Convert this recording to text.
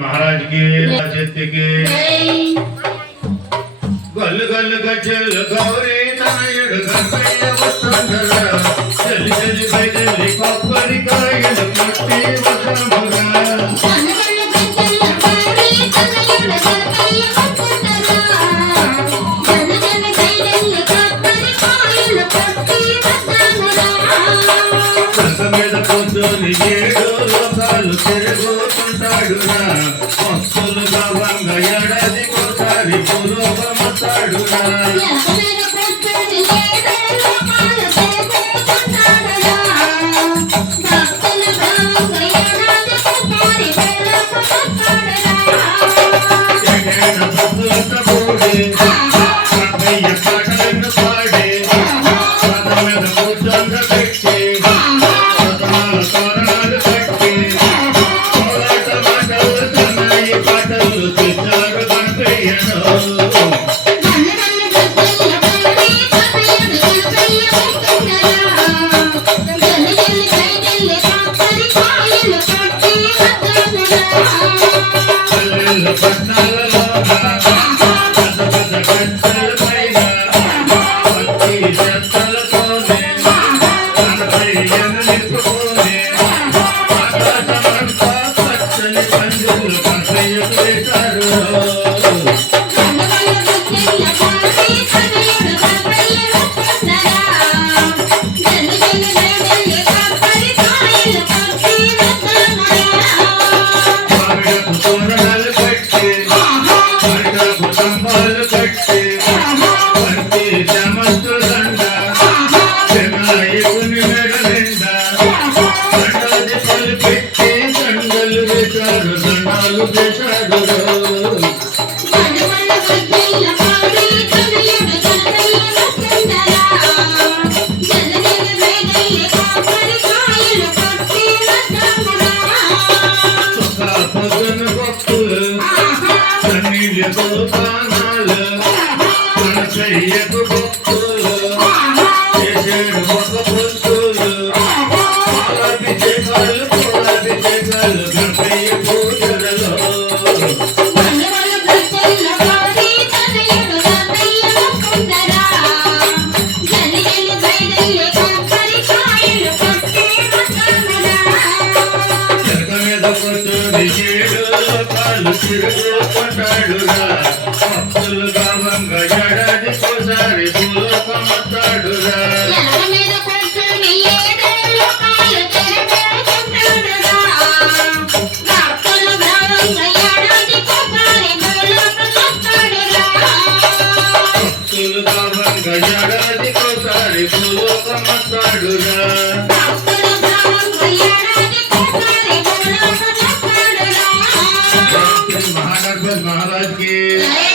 महाराज की शक्ति की गल गल गजल गौरी नायड गणपैया वसंधरा चल चल बैदली कोपरी कायल मट्टी वसंधरा లోకాలు తిరుగుతుంటాడురా భక్తులుగా వంగ ఏడాది కోసారి పురోగమతాడురా పాటలను పాడే పద మీద కూర్చొంగ పెట్టి భక్తులుగా వంగ ఏడాది కోసారి భూలోకమతాడురా భక్తులుగా వంగ ఏడాది కోసారి భూలోకమతాడురా महाराज की